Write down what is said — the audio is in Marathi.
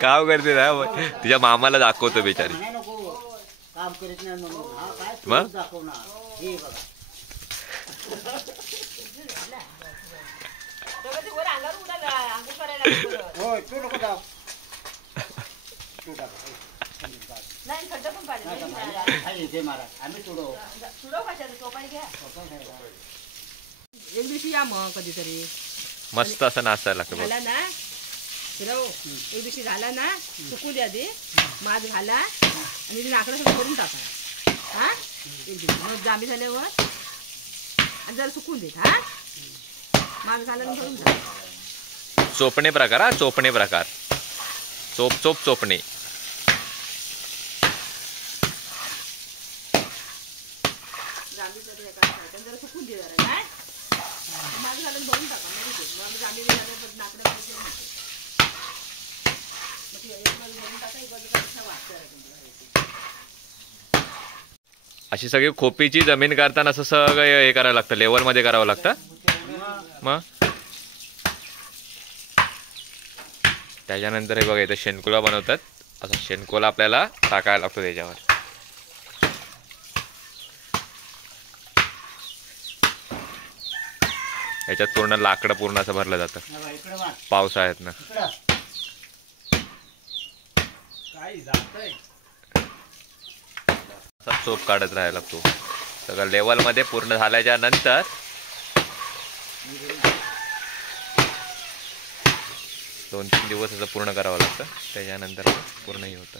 काम करते ना तिच्या मामाला दाखवतो बिचारी काम करीत नाही म्हणून हा काय मग दाखवणार हे बघा होय तू नको जाऊ तू टाक नाही खड्डा पण पाहिजे इथे मारा आम्ही तुडो कशाला सोपाई घ्या एक दिवशी या मग कधीतरी मस्त असं नाचायला लागतं झाला ना फिरव एक दिवशी झाला ना सुकू द्या दे माज घाला आणि ते लाकडं सगळं करून टाका हा एक दिवशी मग जांभी झाल्यावर आणि जरा सुकून देत हा माज घाला आणि करून टाका चोपणे प्रकार हा चोपणे प्रकार चोप चोप चोपणे जरा सुकून दे जरा काय माज घालून भरून टाका मग जांभी झाल्यावर लाकडं अशी सगळी खोपीची जमीन करताना असं सगळं हे करावं लागतं लेवल मध्ये करावं लागतं मग त्याच्यानंतर हे बघा इथं शेणकुला बनवतात असं शेणकोला आपल्याला टाकायला लागतो त्याच्यावर याच्यात पूर्ण लाकडं पूर्ण असं भरलं जातं पावसाळ्यात ना चोप काढत राहायला लागतो सगळं लेवल मध्ये पूर्ण झाल्याच्या नंतर 2-3 दिवस असं पूर्ण करावं लागतं त्याच्यानंतर पूर्ण हे होतं